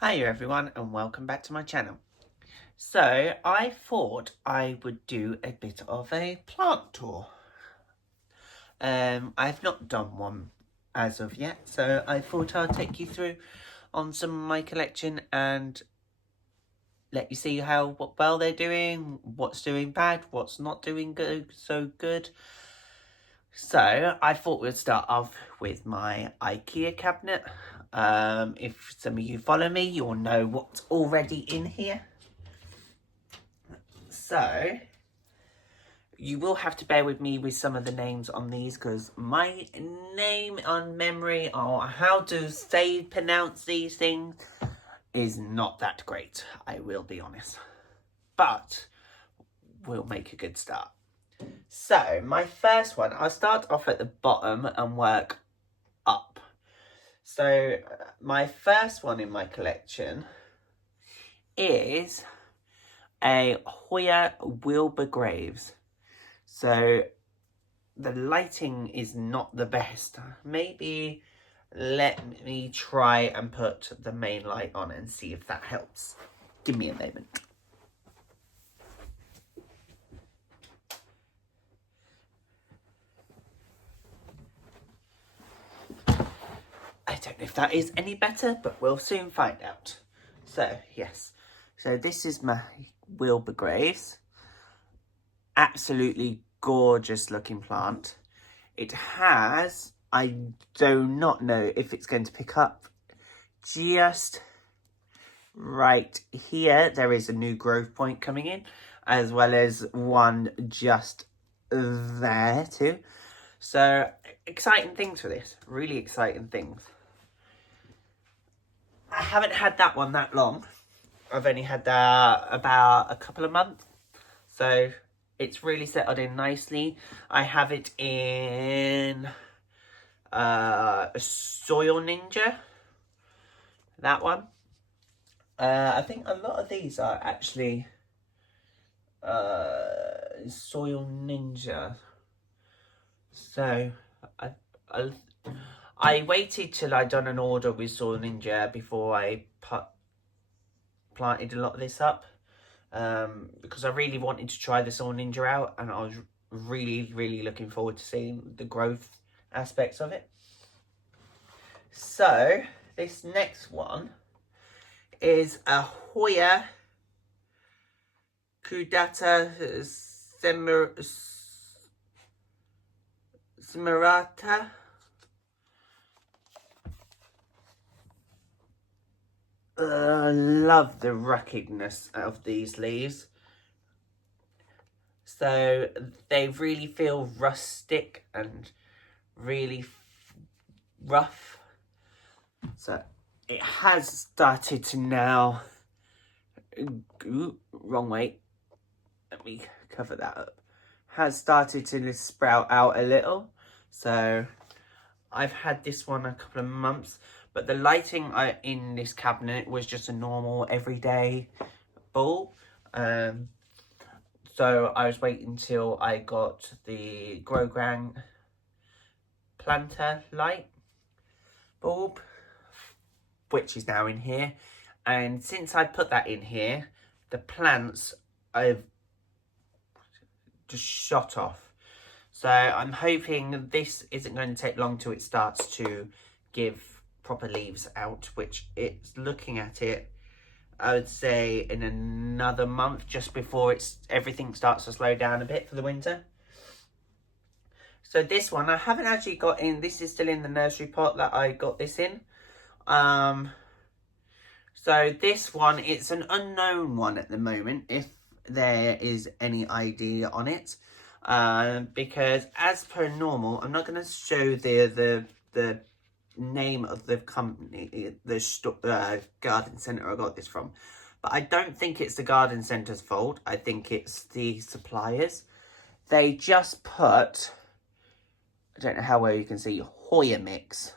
Hi everyone and welcome back to my channel. So I thought I would do a bit of a plant tour. I've not done one as of yet, so I thought I'll take you through on some of my collection and let you see how well they're doing, what's doing bad, what's not doing so good. So I thought we'd start off with my IKEA cabinet. If some of you follow me, you'll know what's already in here. So you will have to bear with me with some of the names on these because my name on memory or how to pronounce these things is not that great, I will be honest. But we'll make a good start. So my first one, I'll start off at the bottom and work up. So my first one in my collection is a Hoya Wilbur Graves. So the lighting is not the best. Maybe let me try and put the main light on and see if that helps. Give me a moment. I don't know if that is any better, but we'll soon find out. So, yes. So this is my Wilbur Graves. Absolutely gorgeous looking plant. It has, I do not know if it's going to pick up, just right here there is a new growth point coming in, as well as one just there too. So exciting things for this, really exciting things. I haven't had that one that long. I've only had that about a couple of months, so it's really settled in nicely. I have it in Soil Ninja, that one. I think a lot of these are actually Soil Ninja. So I waited till I'd done an order with Soil Ninja before I planted a lot of this up, because I really wanted to try the Soil Ninja out, and I was really looking forward to seeing the growth aspects of it. So this next one is a Hoya Kudata Semirata. Love the ruggedness of these leaves. So they really feel rustic and really rough. So it has started to now... Ooh, wrong way. Let me cover that up. Has started to sprout out a little. So I've had this one a couple of months, but the lighting in this cabinet was just a normal everyday bulb. So I was waiting till I got the Grosgram planter light bulb, which is now in here. And since I put that in here, the plants have just shot off. So I'm hoping this isn't going to take long till it starts to give proper leaves out, which it's looking at it, I would say in another month, just before everything starts to slow down a bit for the winter. So this one I haven't actually got in. This is still in the nursery pot that I got this in. So this one, it's an unknown one at the moment, if there is any idea on it. Because as per normal, I'm not going to show the name of the company, the garden centre I got this from. But I don't think it's the garden centre's fault. I think it's the suppliers. They just put, I don't know how well you can see, Hoya mix.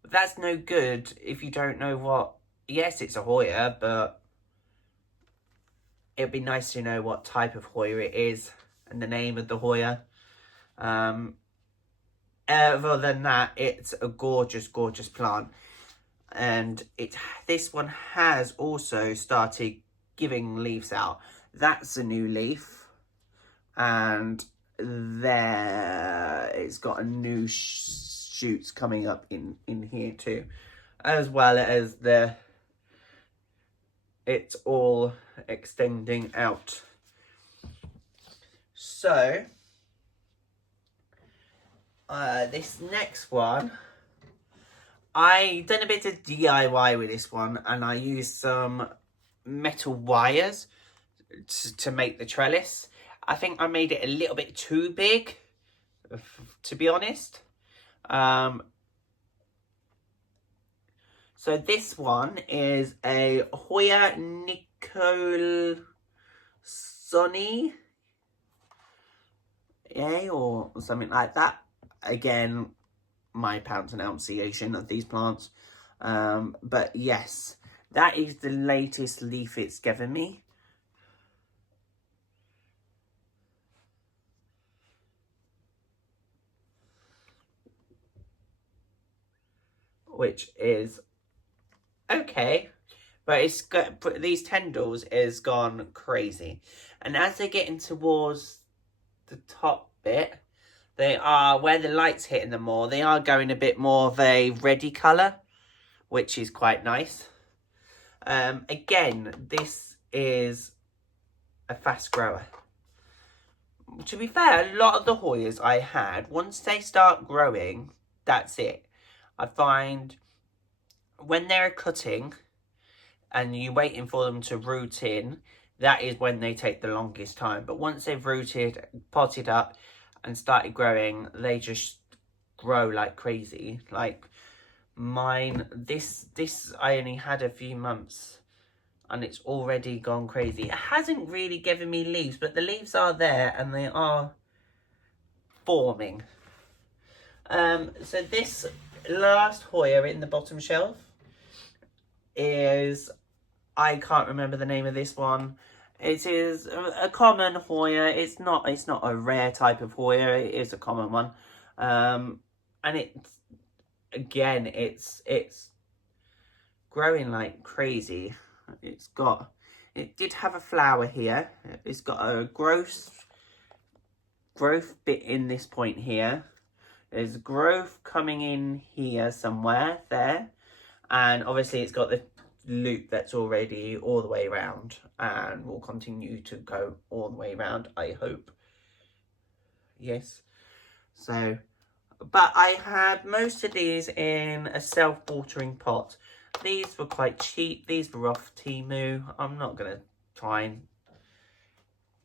But that's no good if you don't know what... Yes, it's a Hoya, but it'd be nice to know what type of Hoya it is and the name of the Hoya. Other than that, it's a gorgeous plant. and this one has also started giving leaves out. That's a new leaf, and there it's got a new shoots coming up in here too, as well as it's all extending out. So this next one, I done a bit of DIY with this one, and I used some metal wires to make the trellis. I think I made it a little bit too big, to be honest. So this one is a Hoya Nicholsoni, yeah, or something like that. Again, my pronunciation of these plants. But yes, that is the latest leaf it's given me. Which is okay, but it's got, but these tendrils is gone crazy, and as they're getting towards the top bit, they are, where the light's hitting them more, they are going a bit more of a reddy colour, which is quite nice. Again, this is a fast grower. To be fair, a lot of the Hoyas I had, once they start growing, that's it. I find when they're cutting and you're waiting for them to root in, that is when they take the longest time. But once they've rooted, potted up and started growing, they just grow like crazy. Like mine, this I only had a few months and it's already gone crazy. It hasn't really given me leaves, but the leaves are there and they are forming. So this last Hoya in the bottom shelf is, I can't remember the name of this one. It is a common Hoya. It's not a rare type of Hoya. It is a common one. And it's, again, it's growing like crazy. It did have a flower here. It's got a growth bit in this point here. There's growth coming in here somewhere there. And obviously it's got the loop that's already all the way around and will continue to go all the way around, I hope. Yes. So, but I had most of these in a self-watering pot. These were quite cheap. These were off Temu. I'm not going to try and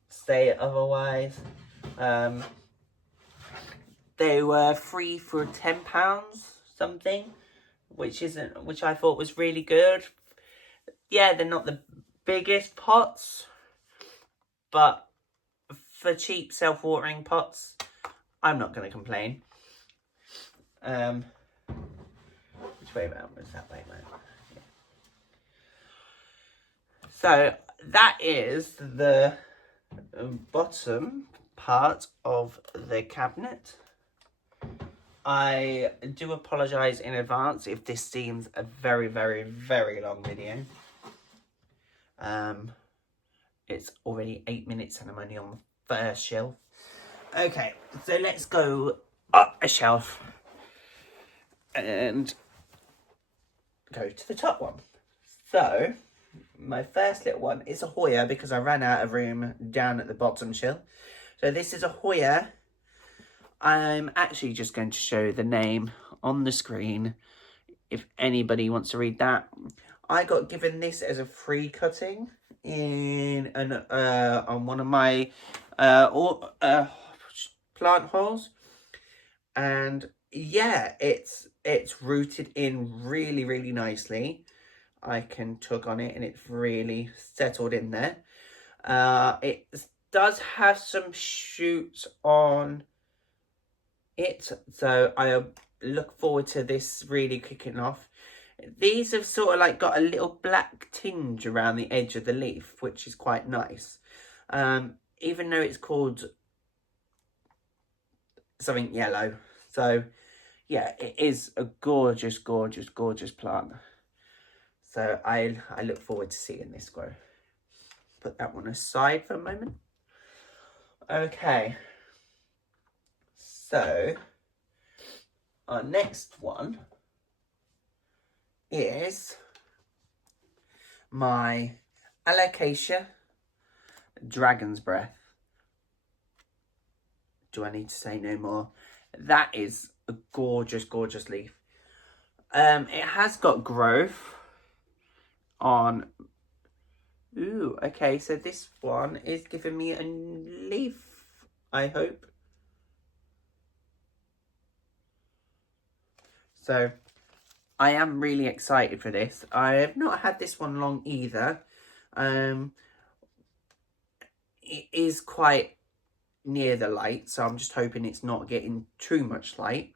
say it otherwise. They were free for £10 something, which I thought was really good. Yeah, they're not the biggest pots, but for cheap self-watering pots, I'm not going to complain. Which way around was that way around? Yeah. So that is the bottom part of the cabinet. I do apologise in advance if this seems a very, very, very long video. It's already 8 minutes and I'm only on the first shelf. Okay, so let's go up a shelf and go to the top one. So, my first little one is a Hoya because I ran out of room down at the bottom shelf. So this is a Hoya. I'm actually just going to show the name on the screen if anybody wants to read that. I got given this as a free cutting in on one of my plant holes, and yeah, it's rooted in really, really nicely. I can tug on it and it's really settled in there. It does have some shoots on it, so I look forward to this really kicking off. These have sort of like got a little black tinge around the edge of the leaf, which is quite nice. Even though it's called something yellow. So yeah, it is a gorgeous, gorgeous, gorgeous plant. So I look forward to seeing this grow. Put that one aside for a moment. Okay. So our next one is my Alocasia Dragon's Breath. Do I need to say no more? That is a gorgeous, gorgeous leaf. It has got growth on... Ooh, okay, so this one is giving me a leaf, I hope. So, I am really excited for this. I have not had this one long either. It is quite near the light, so I'm just hoping it's not getting too much light.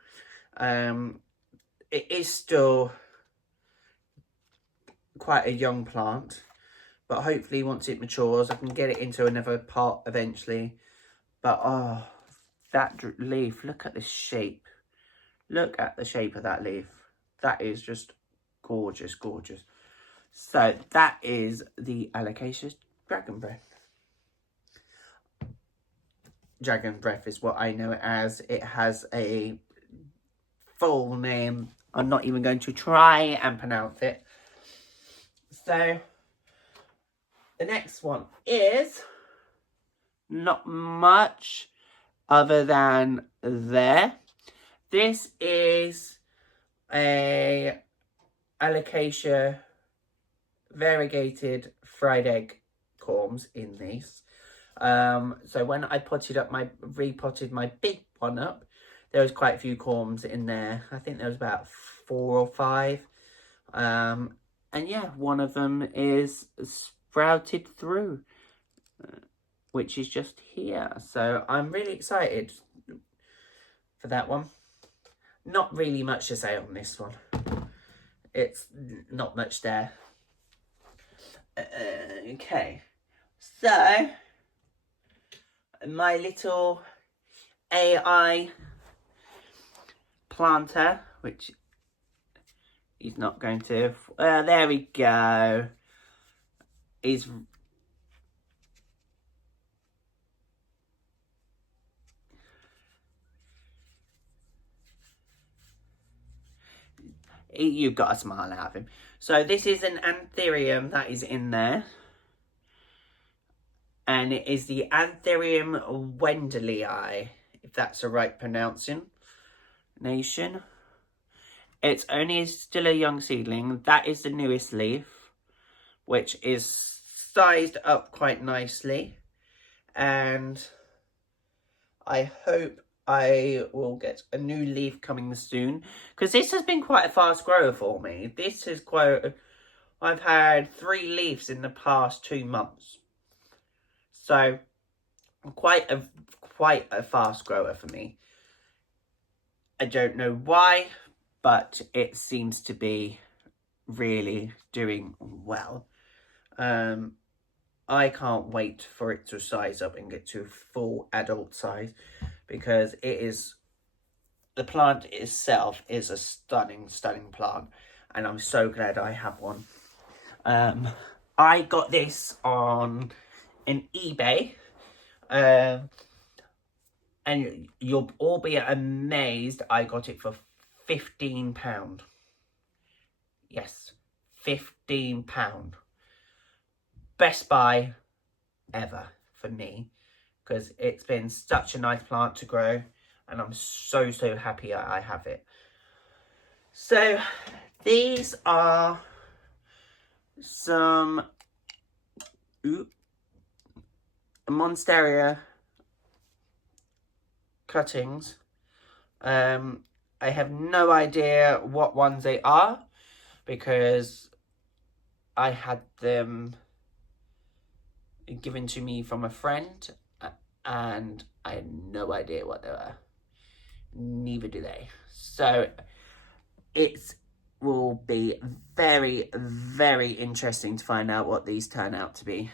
It is still quite a young plant, but hopefully once it matures I can get it into another pot eventually. But oh, that leaf, look at this shape. Look at the shape of that leaf. That is just gorgeous, gorgeous. So that is the Alocasia Dragon Breath. Dragon Breath is what I know it as. It has a full name. I'm not even going to try and pronounce it. So the next one is not much other than there. This is a Alocasia variegated fried egg corms in these. So when I repotted my big one up, there was quite a few corms in there. I think there was about 4 or 5. And yeah, one of them is sprouted through, which is just here. So I'm really excited for that one. Not really much to say on this one. It's not much there. Okay. So my little AI planter, which he's not going to... there we go. Is... You've got a smile out of him. So this is an anthurium that is in there. And it is the Anthurium wendelii, if that's the right pronunciation. It's only still a young seedling. That is the newest leaf, which is sized up quite nicely. And I hope I will get a new leaf coming soon, because this has been quite a fast grower for me. This is I've had 3 leaves in the past 2 months. So quite a fast grower for me. I don't know why, but it seems to be really doing well. I can't wait for it to size up and get to full adult size, because the plant itself is a stunning, stunning plant, and I'm so glad I have one. I got this on eBay, and you'll all be amazed. I got it for £15. Yes, £15. Best buy ever for me, because it's been such a nice plant to grow, and I'm so happy I have it. So these are some Monstera cuttings. I have no idea what ones they are, because I had them given to me from a friend, and I had no idea what they were. Neither do they. So it will be very, very interesting to find out what these turn out to be.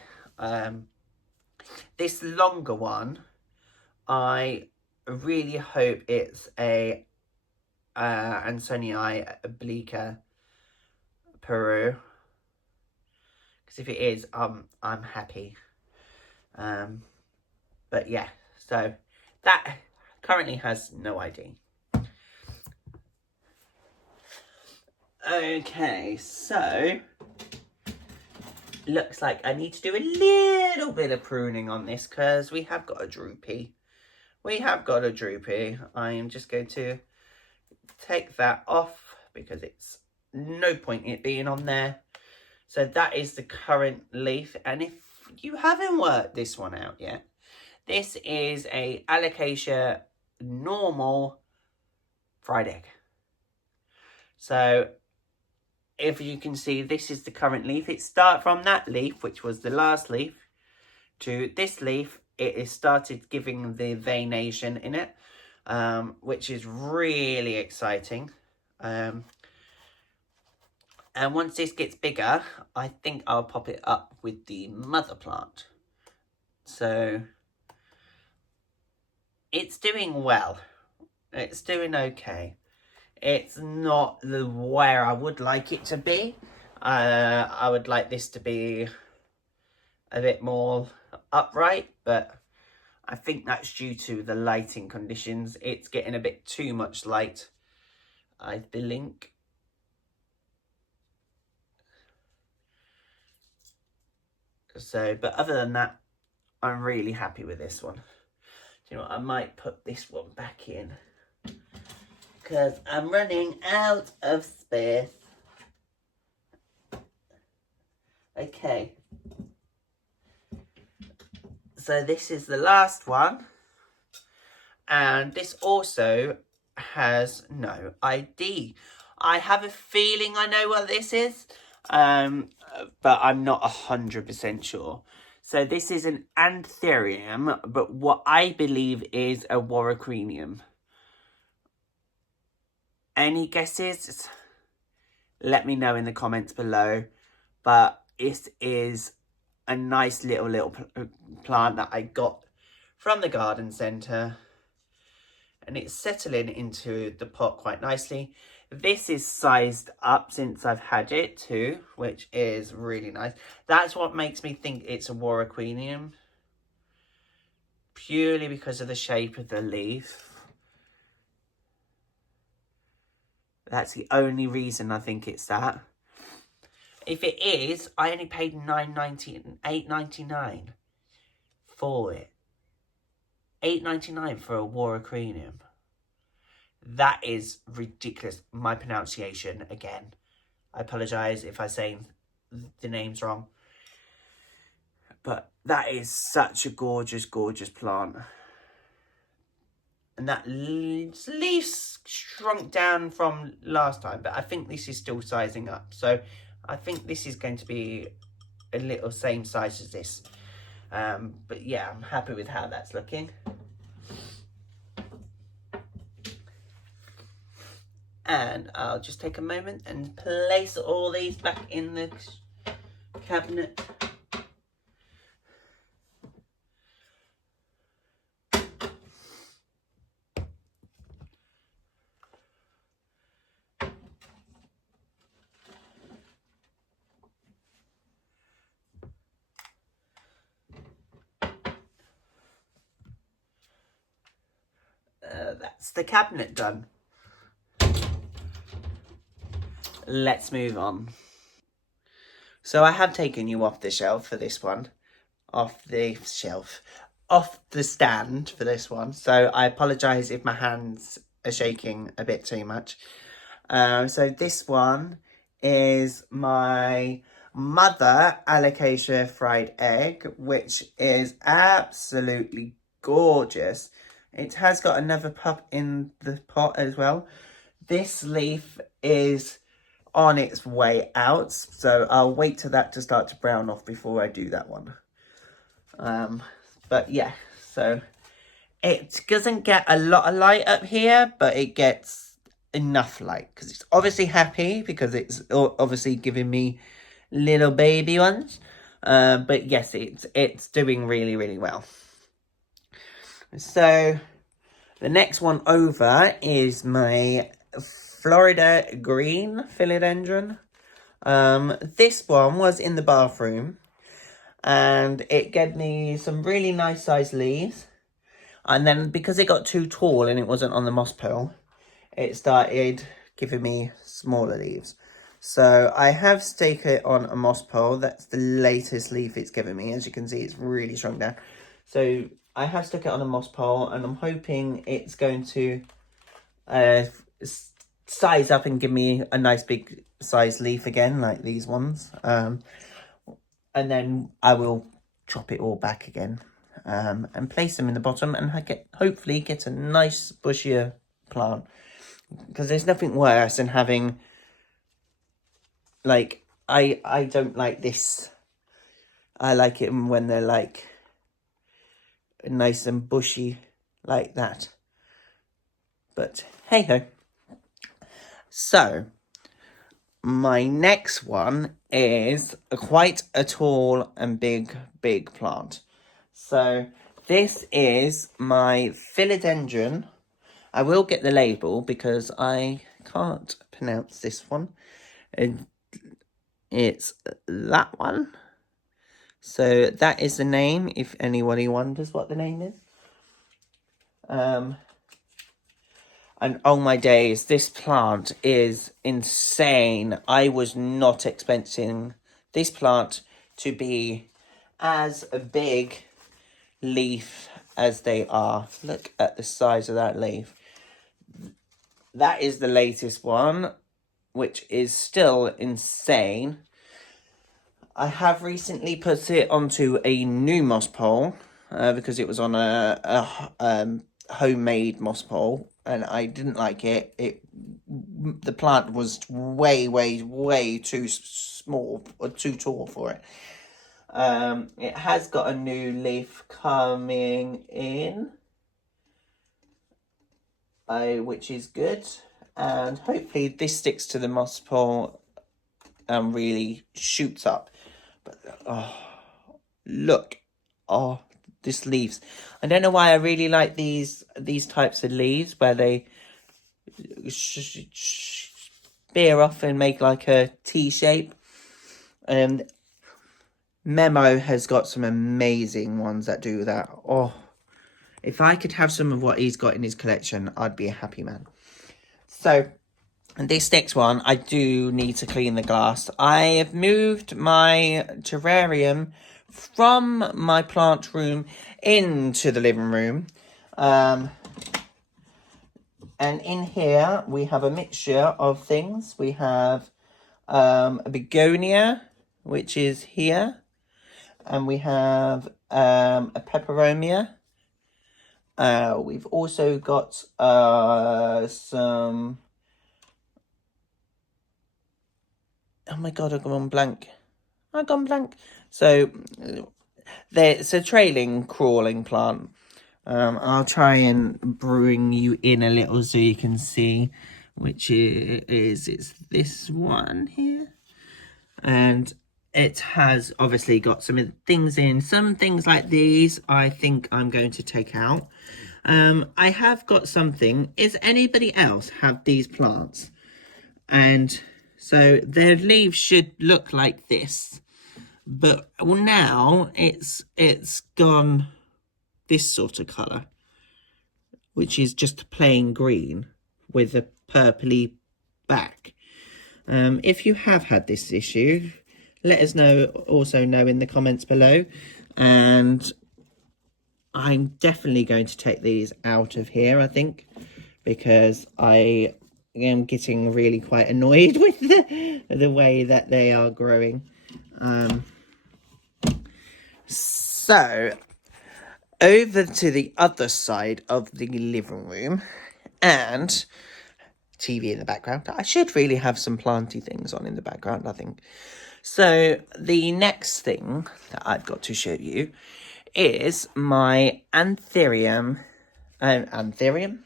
This longer one, I really hope it's a Ansonii obliqua Peru. Because if it is, I'm happy. But yeah, so that currently has no ID. Okay, so looks like I need to do a little bit of pruning on this because we have got a droopy. We have got a droopy. I am just going to take that off because it's no point in it being on there. So that is the current leaf. And if you haven't worked this one out yet, this is a alocasia normal fried egg. So if you can see, this is the current leaf. It started from that leaf, which was the last leaf, to this leaf. It has started giving the veination in it, which is really exciting. And once this gets bigger, I think I'll pop it up with the mother plant. So it's doing well. It's doing okay. It's not where I would like it to be. I would like this to be a bit more upright, but I think that's due to the lighting conditions. It's getting a bit too much light, I think. So, but other than that, I'm really happy with this one. Do you know what? I might put this one back in because I'm running out of space. Okay. So this is the last one. And this also has no ID. I have a feeling I know what this is, but I'm not 100% sure. So this is an anthurium, but what I believe is a warocrenium. Any guesses? Let me know in the comments below. But it is a nice little plant that I got from the garden centre. And it's settling into the pot quite nicely. This is sized up since I've had it too, which is really nice. That's what makes me think it's a warocrenium, purely because of the shape of the leaf. That's the only reason I think it's that. If it is, I only paid $8.99 for it. $8.99 for a warocrenium. That is ridiculous. My pronunciation, again. I apologise if I say the names wrong. But that is such a gorgeous, gorgeous plant. And that leaf's shrunk down from last time, but I think this is still sizing up. So I think this is going to be a little same size as this. But yeah, I'm happy with how that's looking. And I'll just take a moment and place all these back in the cabinet. That's the cabinet done. Let's move on. So I have taken you off the shelf for this one. Off the stand for this one. So I apologise if my hands are shaking a bit too much. So this one is my mother alocasia fried egg, which is absolutely gorgeous. It has got another pup in the pot as well. This leaf is on its way out, so I'll wait till that to start to brown off before I do that one. But yeah, so it doesn't get a lot of light up here, but it gets enough light because it's obviously happy because it's obviously giving me little baby ones. But yes, it's doing really, really well. So the next one over is my Florida green philodendron. This one was in the bathroom, and it gave me some really nice sized leaves. And then because it got too tall and it wasn't on the moss pile, it started giving me smaller leaves. So I have stuck it on a moss pole. That's the latest leaf it's given me. As you can see, it's really shrunk down. So I have stuck it on a moss pole, and I'm hoping it's going to size up and give me a nice big size leaf again, like these ones. And then I will chop it all back again and place them in the bottom, and hopefully get a nice bushier plant. Because there's nothing worse than having, like, I don't like this. I like it when they're like nice and bushy like that. But hey ho. So my next one is quite a tall and big plant. So this is my philodendron. I will get the label because I can't pronounce this one. It's that one. So that is the name, if anybody wonders what the name is. And oh my days, this plant is insane. I was not expecting this plant to be as a big leaf as they are. Look at the size of that leaf. That is the latest one, which is still insane. I have recently put it onto a new moss pole because it was on a homemade moss pole, and I didn't like it. The plant was way too small or too tall for it. It has got a new leaf coming in, which is good, and hopefully this sticks to the moss pole and really shoots up. But look, this leaves. I don't know why I really like these types of leaves where they spear off and make like a T shape. And Memo has got some amazing ones that do that. Oh, if I could have some of what he's got in his collection, I'd be a happy man. So, and this next one, I do need to clean the glass. I have moved my terrarium from my plant room into the living room. And in here, we have a mixture of things. We have a begonia, which is here. And we have a peperomia. We've also got some... Oh my god, I've gone blank. So, it's a trailing, crawling plant. I'll try and bring you in a little so you can see, which it's this one here. And it has obviously got some things in. Some things like these, I think I'm going to take out. I have got something. Is anybody else have these plants? And so their leaves should look like this. But now it's gone this sort of colour, which is just plain green with a purpley back. If you have had this issue, let us know in the comments below, and I'm definitely going to take these out of here, I think, because I am getting really quite annoyed with the way that they are growing. So over to the other side of the living room, and TV in the background. I should really have some planty things on in the background, I think. So the next thing that I've got to show you is my anthurium. Anthurium?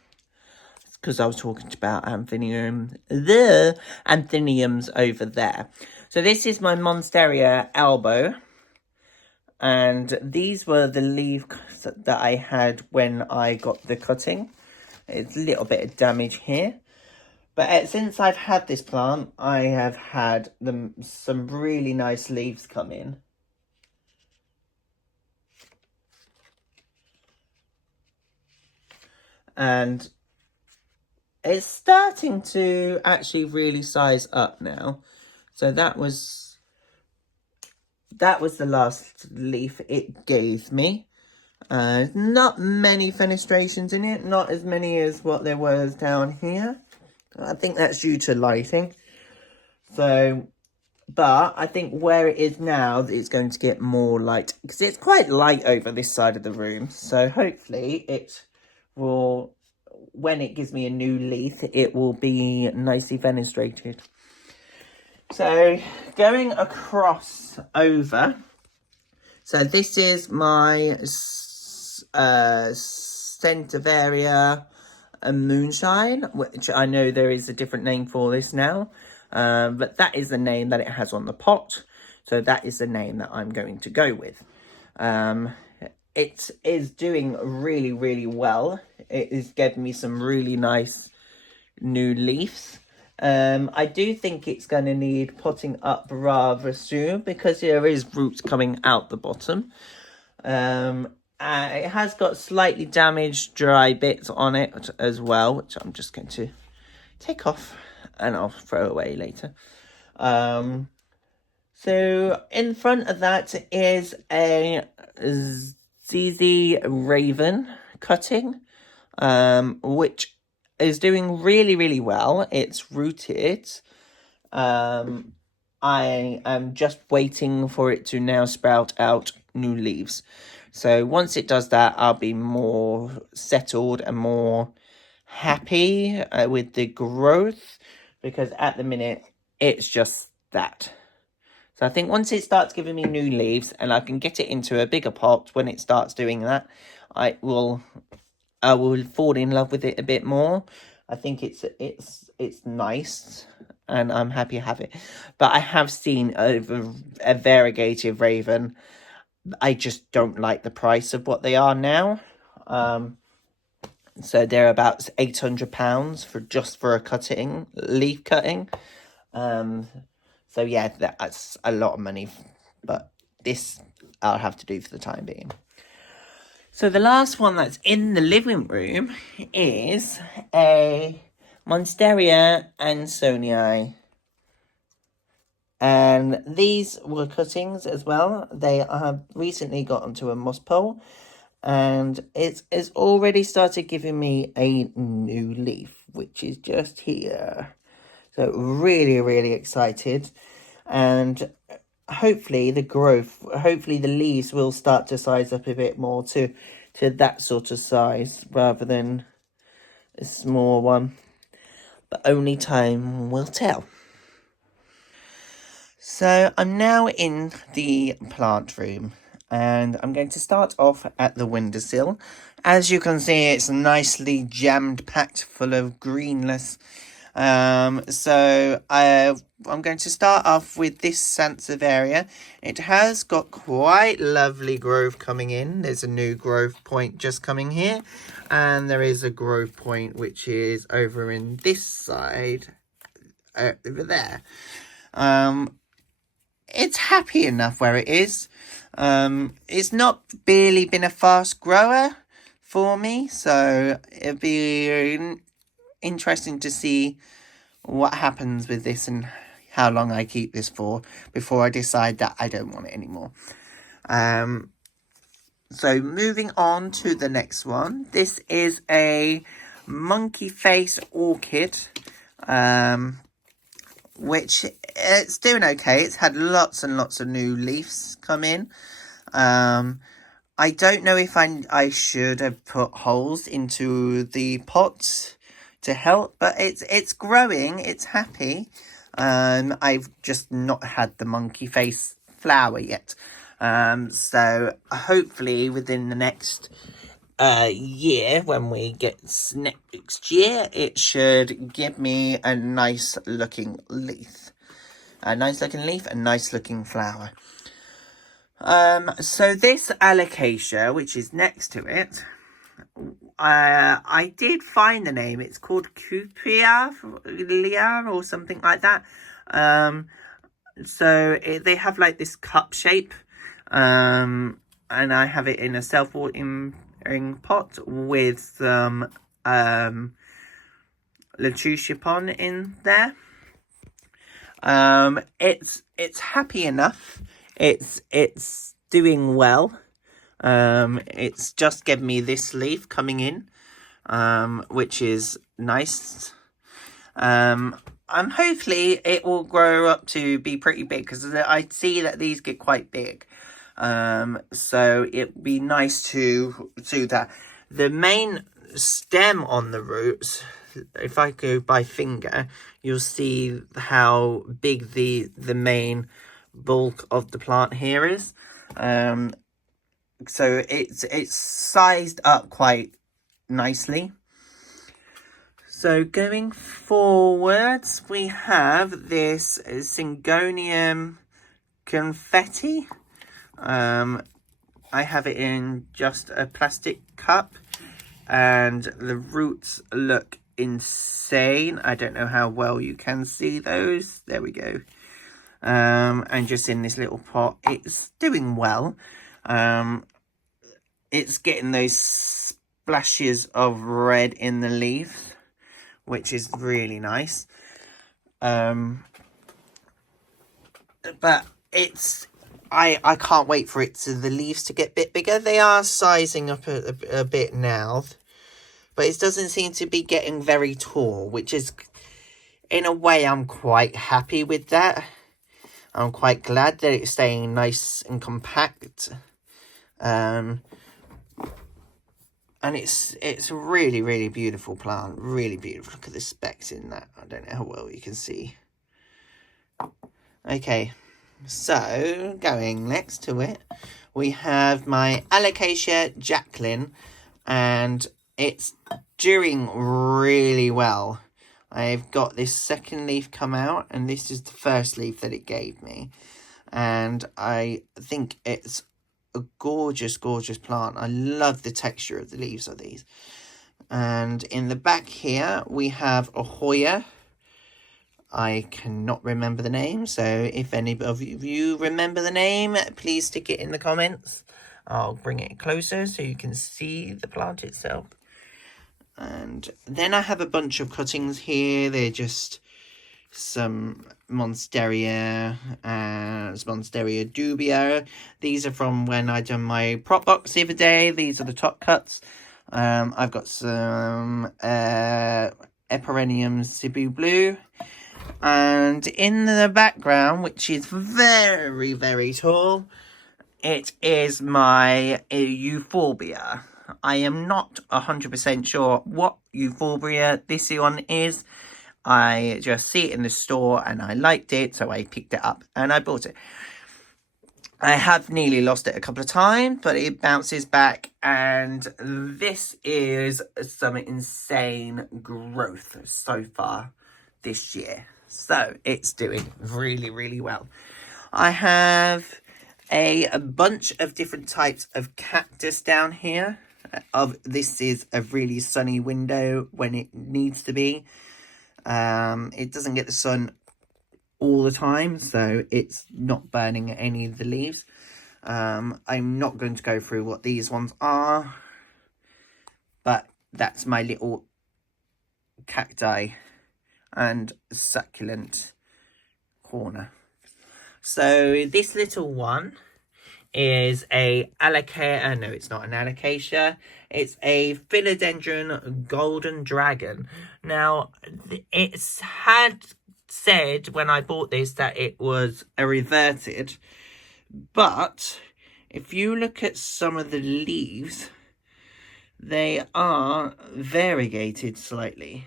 Because I was talking about anthurium. The anthuriums over there. So this is my Monstera elbow. And these were the leaves that I had when I got the cutting. It's a little bit of damage here. But since I've had this plant, I have had some really nice leaves come in. And it's starting to actually really size up now. So that was the last leaf it gave me. Not many fenestrations in it, not as many as what there was down here. I think that's due to lighting. So, but I think where it is now, it's going to get more light, because it's quite light over this side of the room. So hopefully it will, when it gives me a new leaf, it will be nicely fenestrated. So going across over, so this is my Centavaria Moonshine, which I know there is a different name for this now. But that is the name that it has on the pot. So that is the name that I'm going to go with. It is doing really, really well. It is giving me some really nice new leaves. I do think it's going to need potting up rather soon because there is roots coming out the bottom. It has got slightly damaged dry bits on it as well, which I'm just going to take off and I'll throw away later. So in front of that is a ZZ Raven cutting, which is doing really, really well. It's rooted. I am just waiting for it to now sprout out new leaves. So once it does that, I'll be more settled and more happy with the growth, because at the minute it's just that. So I think once it starts giving me new leaves and I can get it into a bigger pot, when it starts doing that, I will fall in love with it a bit more. I think it's nice and I'm happy to have it. But I have seen a variegated raven. I just don't like the price of what they are now. So they're about £800 for a leaf cutting. So yeah, that's a lot of money, but this I'll have to do for the time being. So the last one that's in the living room is a Monstera Ansonii. And these were cuttings as well. They have recently got onto a moss pole, and it's already started giving me a new leaf, which is just here. So really, really excited. And hopefully the leaves will start to size up a bit more to that sort of size rather than a small one. But only time will tell. So I'm now in the plant room, and I'm going to start off at the windowsill. As you can see, it's nicely jammed packed full of greenness. So I'm going to start off with this Sansevieria. It has got quite lovely growth coming in. There's a new growth point just coming here, and there is a growth point which is over in this side, over there. It's happy enough where it is. It's not really been a fast grower for me, so it'll be interesting to see what happens with this and how long I keep this for before I decide that I don't want it anymore. So moving on to the next one. This is a monkey face orchid, which it's doing okay. It's had lots and lots of new leaves come in. I don't know if I should have put holes into the pots to help, but it's growing. It's happy. I've just not had the monkey face flower yet. So hopefully within the next year, when we get next year, it should give me a nice looking leaf. A nice looking leaf, a nice looking flower. So this alocasia, which is next to it, I did find the name. It's called Cupia or something like that. So they have like this cup shape. And I have it in a self-watering pot with some Houseplant in there. It's happy enough. It's doing well. It's just given me this leaf coming in, which is nice. And hopefully it will grow up to be pretty big, because I see that these get quite big. So it'd be nice to do that. The main stem on the roots, if I go by finger, you'll see how big the main bulk of the plant here is. So it's sized up quite nicely. So going forwards, we have this Syngonium confetti. I have it in just a plastic cup, and the roots look insane. I don't know how well you can see those. There we go. And just in this little pot, it's doing well. It's getting those splashes of red in the leaves, which is really nice. But it's I can't wait for the leaves to get a bit bigger. They are sizing up a bit now, but it doesn't seem to be getting very tall, which is, in a way, I'm quite happy with that. I'm quite glad that it's staying nice and compact. And it's a really, really beautiful plant. Really beautiful. Look at the specks in that. I don't know how well you can see. Okay. So, going next to it, we have my Alocasia Jacqueline, and it's doing really well. I've got this second leaf come out, and this is the first leaf that it gave me. And I think it's a gorgeous, gorgeous plant. I love the texture of the leaves of these. And in the back here, we have a Hoya. I cannot remember the name, so if any of you remember the name, please stick it in the comments. I'll bring it closer so you can see the plant itself. And then I have a bunch of cuttings here. They're just some Monstera and Monstera dubia. These are from when I done my prop box the other day. These are the top cuts. I've got some Eperenium Cebu Blue. And in the background, which is very, very tall, it is my Euphorbia. I am not 100% sure what Euphorbia this one is. I just see it in the store and I liked it, so I picked it up and I bought it. I have nearly lost it a couple of times, but it bounces back, and this is some insane growth so far this year. So it's doing really, really well. I have a bunch of different types of cactus down here. This is a really sunny window when it needs to be. It doesn't get the sun all the time, so it's not burning any of the leaves. I'm not going to go through what these ones are, but that's my little cacti and succulent corner. So this little one is a alocasia. No, it's not an alocasia. It's a philodendron golden dragon. Now, it's had said when I bought this that it was a reverted, but if you look at some of the leaves, they are variegated slightly.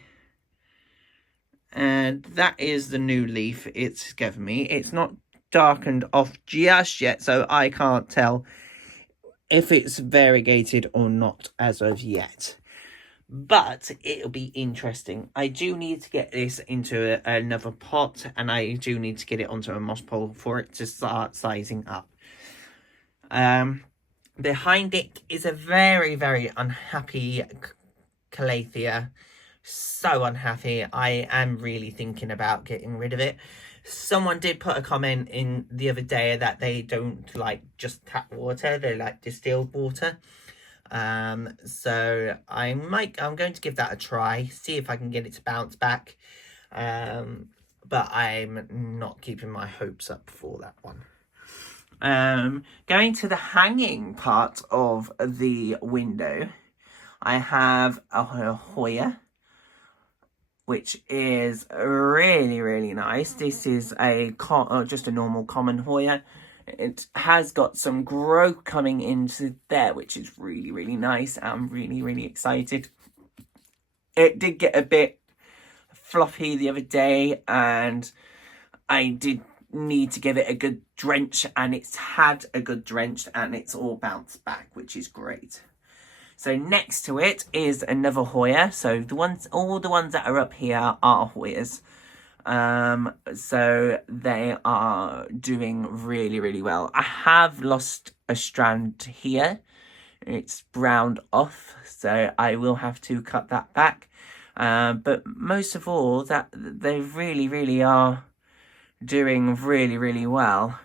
And that is the new leaf it's given me. It's not darkened off just yet, so I can't tell if it's variegated or not as of yet. But it'll be interesting. I do need to get this into another pot, and I do need to get it onto a moss pole for it to start sizing up. Behind it is a very, very unhappy calathea. So unhappy. I am really thinking about getting rid of it. Someone did put a comment in the other day that they don't like just tap water, they like distilled water. So I'm going to give that a try, see if I can get it to bounce back. But I'm not keeping my hopes up for that one. Going to the hanging part of the window, I have a Hoya, which is really, really nice. This is just a normal common Hoya. It has got some growth coming into there, which is really, really nice. I'm really, really excited. It did get a bit floppy the other day, and I did need to give it a good drench, and it's had a good drench, and it's all bounced back, which is great. So next to it is another Hoya. So all the ones that are up here are Hoyas. So they are doing really, really well. I have lost a strand here. It's browned off, so I will have to cut that back. But most of all, that they really, really are doing really, really well.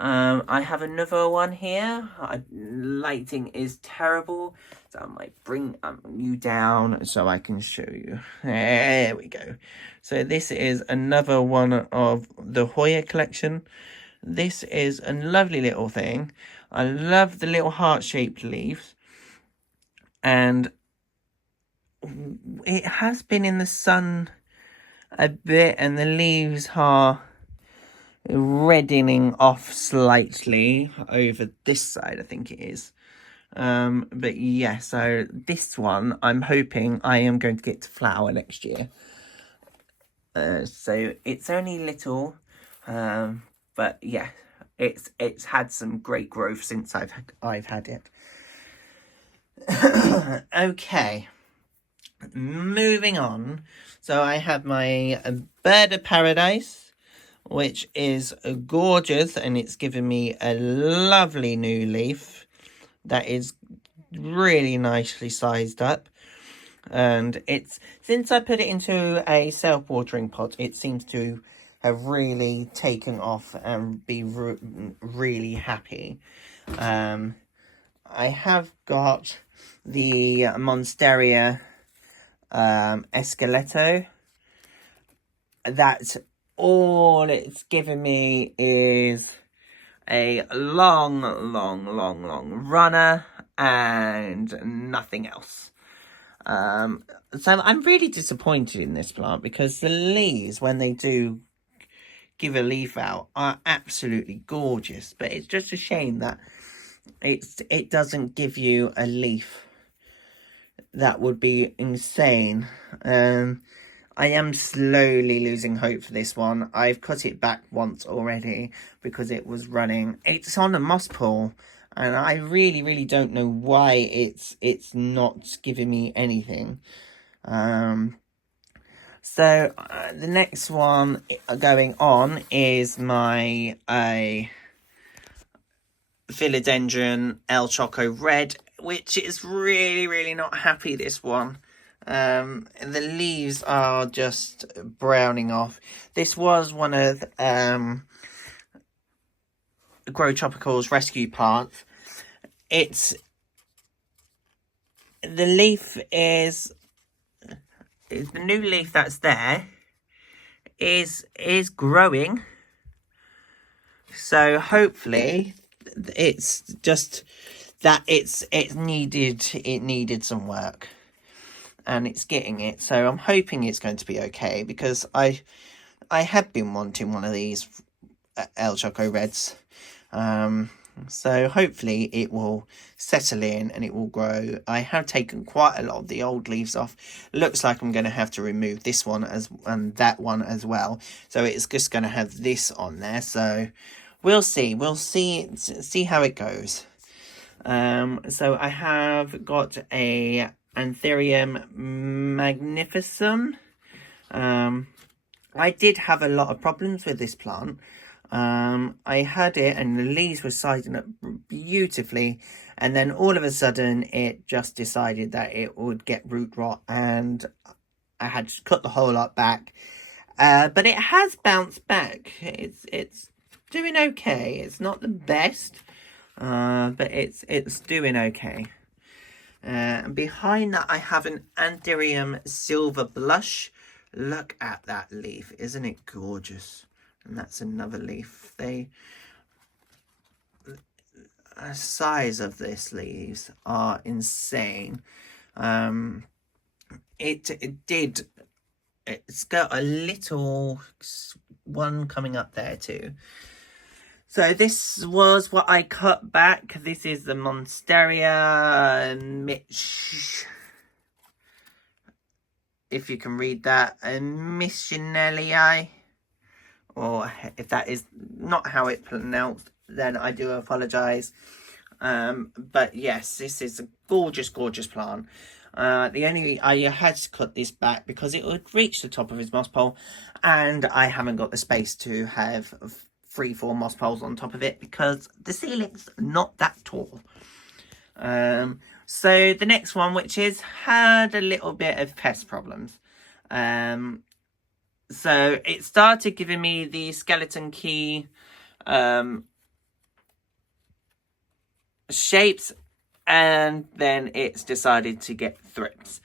I have another one here. Lighting is terrible, so I might bring you down so I can show you. There we go. So this is another one of the Hoya collection. This is a lovely little thing. I love the little heart-shaped leaves, and it has been in the sun a bit, and the leaves are reddening off slightly over this side, I think it is. But yeah, so this one I'm hoping I am going to get to flower next year. So it's only little, but yeah, it's had some great growth since I've had it. Okay, moving on. So I have my bird of paradise, which is gorgeous, and it's given me a lovely new leaf that is really nicely sized up. And it's, since I put it into a self-watering pot, it seems to have really taken off and be really happy. I have got the Monstera Esqueleto. That's all it's given me is a long runner and nothing else. So I'm really disappointed in this plant, because the leaves, when they do give a leaf out, are absolutely gorgeous. But it's just a shame that it doesn't give you a leaf. That would be insane. I am slowly losing hope for this one. I've cut it back once already because it was running. It's on a moss pool, and I really don't know why it's not giving me anything. So the next one going on is my Philodendron El Choco Red, which is really not happy, this one. The leaves are just browning off. This was one of Grow Tropical's rescue plants. The leaf is the new leaf that's there is growing. So hopefully it's just that it needed some work. And it's getting it, so I'm hoping it's going to be okay, because I have been wanting one of these El Choco Reds. So hopefully it will settle in and it will grow. I have taken quite a lot of the old leaves off. Looks like I'm going to have to remove this one and that one as well. So it's just going to have this on there. So we'll see. We'll see how it goes. So I have got a Anthurium magnificum. I did have a lot of problems with this plant. I had it and the leaves were sizing up beautifully, and then all of a sudden it just decided that it would get root rot, and I had to cut the whole lot back. But it has bounced back. It's doing okay. It's not the best, but it's doing okay. And behind that, I have an Anthurium Silver Blush. Look at that leaf. Isn't it gorgeous? And that's another leaf. The size of these leaves are insane. It's got a little one coming up there too. So this was what I cut back. This is the Monstera Mitch, if you can read that, Missionelii, or if that is not how it's pronounced, then I do apologise. But yes, this is a gorgeous, gorgeous plant. I had to cut this back because it would reach the top of his moss pole, and I haven't got the space to have 3-4 moss poles on top of it because the ceiling's not that tall. So the next one, which is had a little bit of pest problems. So it started giving me the skeleton key shapes, and then it's decided to get thrips.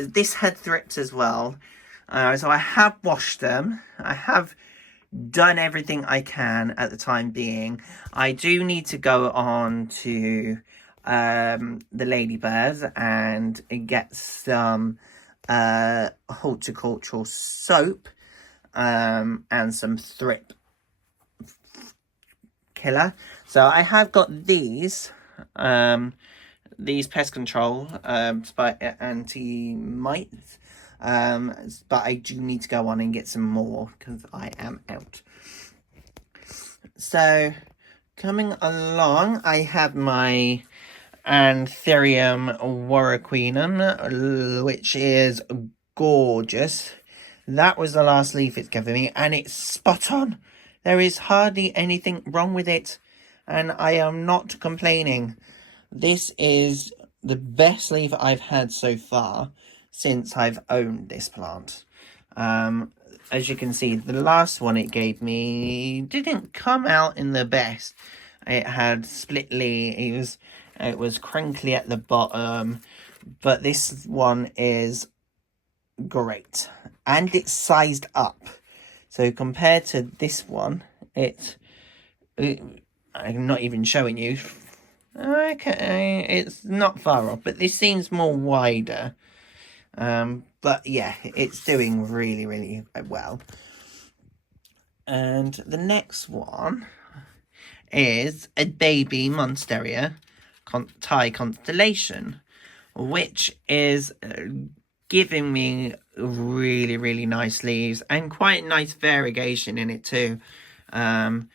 This had thrips as well. So I have washed them. I have done everything I can at the time being. I do need to go on to the ladybirds and get some horticultural soap and some thrip killer. So I have got these pest control anti-mites, but I do need to go on and get some more because I am out. So coming along, I have my Anthurium warraquinum, which is gorgeous. That was the last leaf it's given me, and it's spot on. There is hardly anything wrong with it, and I am not complaining. This is the best leaf I've had so far since I've owned this plant. As you can see, the last one it gave me didn't come out in the best. It had split leaves. It was crinkly at the bottom, but this one is great, and it's sized up. So compared to this one, I'm not even showing you. Okay, it's not far off, but this seems more wider. But yeah, it's doing really, really well. And the next one is a baby Monstera Thai Constellation, which is giving me really, really nice leaves and quite nice variegation in it too. But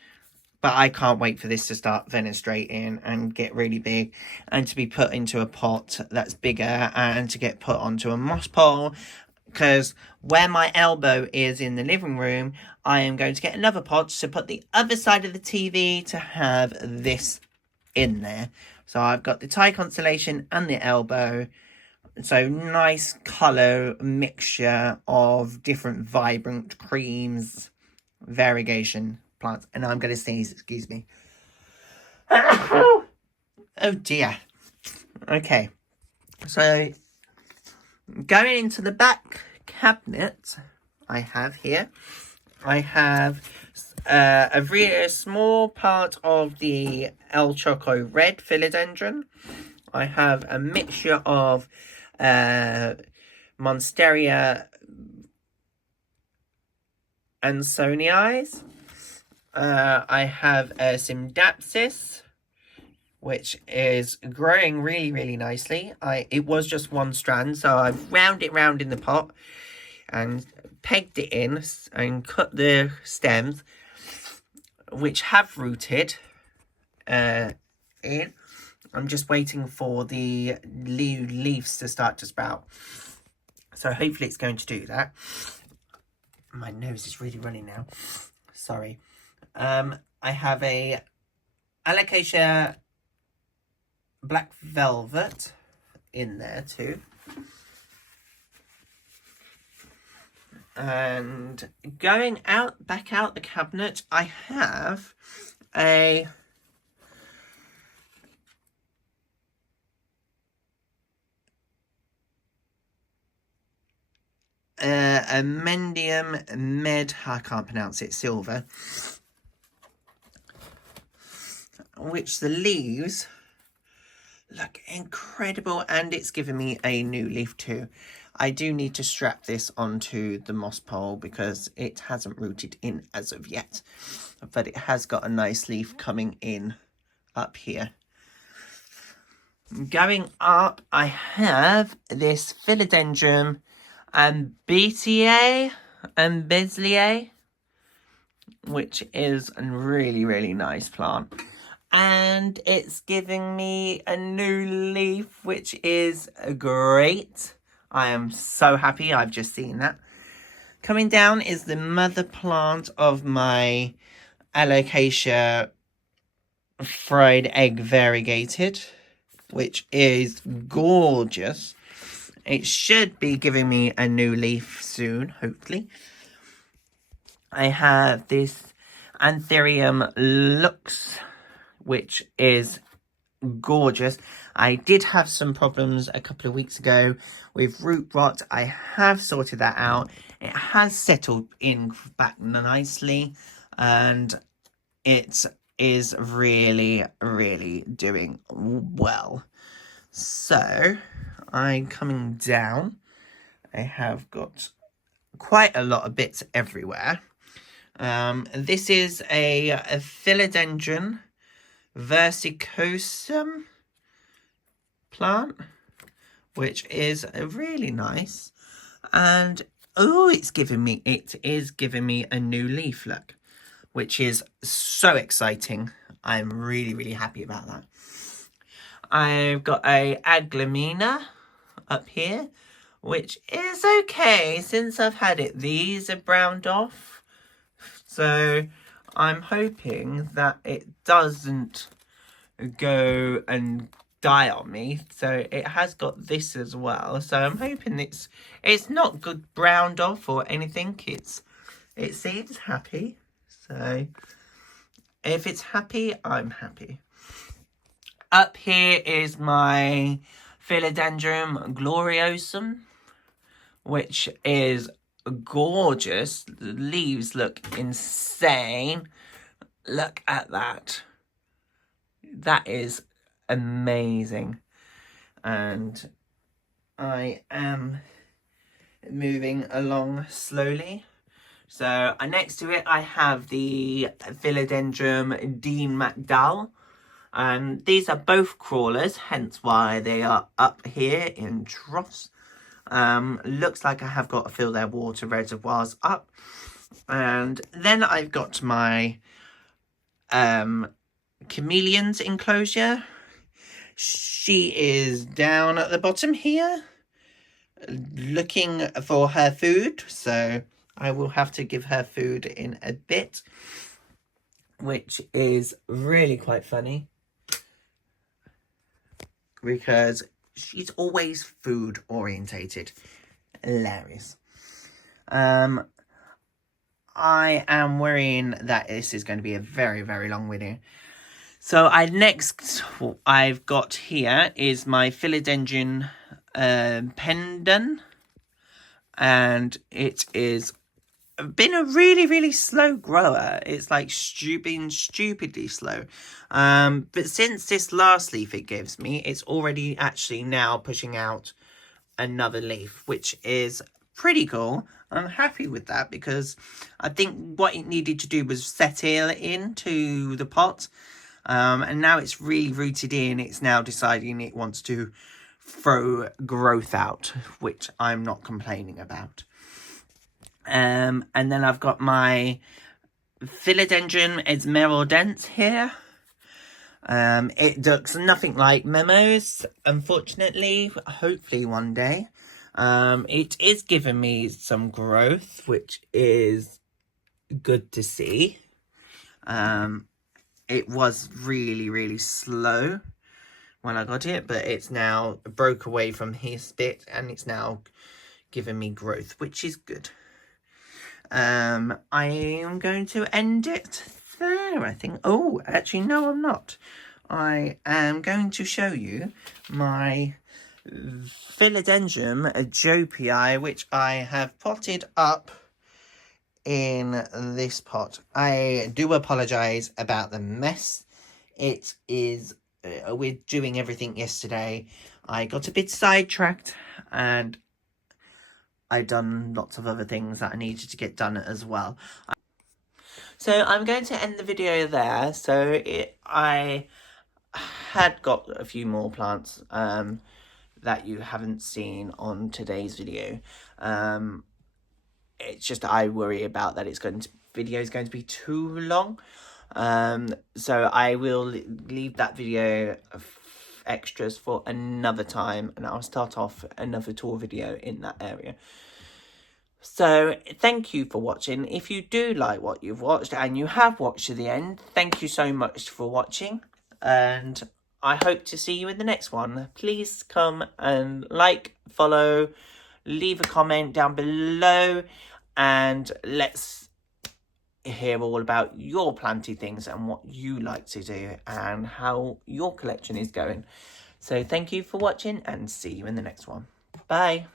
I can't wait for this to start fenestrating and get really big and to be put into a pot that's bigger and to get put onto a moss pole. Because where my elbow is in the living room, I am going to get another pot to put the other side of the TV to have this in there. So I've got the Thai Constellation and the elbow. So nice colour mixture of different vibrant creams, variegation plants. And I'm going to sneeze, excuse me. Oh dear. Okay. So going into the back cabinet I have here, I have a really small part of the El Choco Red Philodendron. I have a mixture of Monstera ansonii. I have a Syndapsis, which is growing really, really nicely. It was just one strand, so I've wound it round in the pot and pegged it in and cut the stems, which have rooted in. I'm just waiting for the leaves to start to sprout. So hopefully it's going to do that. My nose is really running now. sorry. I have a alocasia black velvet in there too. And going back out the cabinet, I have a Mendium Med, I can't pronounce it, silver, which the leaves look incredible, and it's given me a new leaf too. I do need to strap this onto the moss pole because it hasn't rooted in as of yet, but it has got a nice leaf coming in up here. Going up, I have this philodendron and Bezier, which is a really, really nice plant. And it's giving me a new leaf, which is great. I am so happy. I've just seen that. Coming down is the mother plant of my alocasia fried egg variegated, which is gorgeous. It should be giving me a new leaf soon, hopefully. I have this Anthurium Lux, which is gorgeous. I did have some problems a couple of weeks ago with root rot. I have sorted that out. It has settled in back nicely, and it is really, really doing well. So I'm coming down. I have got quite a lot of bits everywhere. This is a philodendron versicosum plant, which is really nice. And oh, it is giving me a new leaf, look, which is so exciting. I'm really, really happy about that. I've got a aglamina up here, which is okay since I've had it. These are browned off, so I'm hoping that it doesn't go and die on me. So it has got this as well, so I'm hoping it's not good browned off or anything. It seems happy, so if it's happy, I'm happy. Up here is my philodendron gloriosum, which is gorgeous. The leaves look insane. Look at that. That is amazing. And I am moving along slowly. So next to it, I have the philodendron Dean MacDowell. These are both crawlers, hence why they are up here in troughs. Looks like I have got to fill their water reservoirs up. And then I've got my chameleons enclosure. She is down at the bottom here, looking for her food. So I will have to give her food in a bit, which is really quite funny, because she's always food orientated. Hilarious. I am worrying that this is going to be a very, very long video. So I've got here is my philodendron pendant, and it is been a really, really slow grower. It's like stupidly slow. But since this last leaf it gives me, it's already actually now pushing out another leaf, which is pretty cool. I'm happy with that because I think what it needed to do was settle into the pot. And now it's really rooted in. It's now deciding it wants to throw growth out, which I'm not complaining about. And then I've got my philodendron esmeraldens here. It looks nothing like Memos, unfortunately. Hopefully one day. It is giving me some growth, which is good to see. It was really slow when I got it, but it's now broke away from his bit and it's now giving me growth, which is good. I am going to end it there, I think. Oh, actually, no, I'm not. I am going to show you my Philodendron Joepii, which I have potted up in this pot. I do apologise about the mess. It is, we're doing everything yesterday. I got a bit sidetracked and I done lots of other things that I needed to get done as well. So I'm going to end the video there. So I had got a few more plants that you haven't seen on today's video. It's just I worry about that video is going to be too long. So I will leave that video of extras for another time, and I'll start off another tour video in that area. So thank you for watching. If you do like what you've watched and you have watched to the end, thank you so much for watching, and I hope to see you in the next one. Please come and like, follow, leave a comment down below, and let's hear all about your planty things and what you like to do and how your collection is going. So thank you for watching and see you in the next one. Bye.